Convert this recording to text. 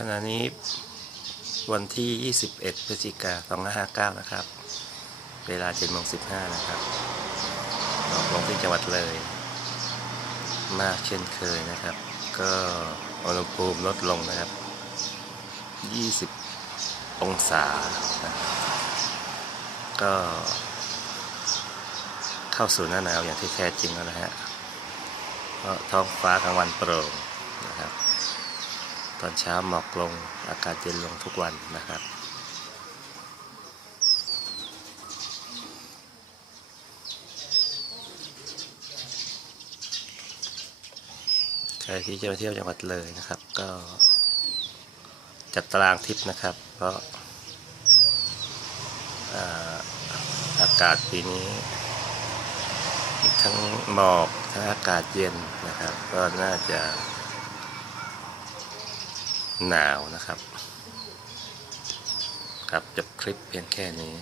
ขณะนี้วันที่ 21 พฤศจิกา2559 นะครับ เวลา7โมง15 นะครับออกลงที่จังหวัดเลย มากเช่นเคยนะครับ ก็อุณหภูมิลดลงนะครับ 20 องศานะครับก็ เข้าสู่หน้าหนาวอย่างที่แท้จริงแล้วนะฮะ เพราะท้องฟ้ากลางวันโปร่งนะครับ ตอนเช้าหมอกลงอากาศเย็นลงทุกวันนะครับ ใครที่จะมาเที่ยวจังหวัดเลยนะครับ ก็จัดตารางทริปนะครับ เพราะอาอากาศปีนี้ทั้งหมอกทั้งอากาศเย็นนะครับ ก็น่าจะ หนาวนะครับ ครับจบคลิปเพียงแค่นี้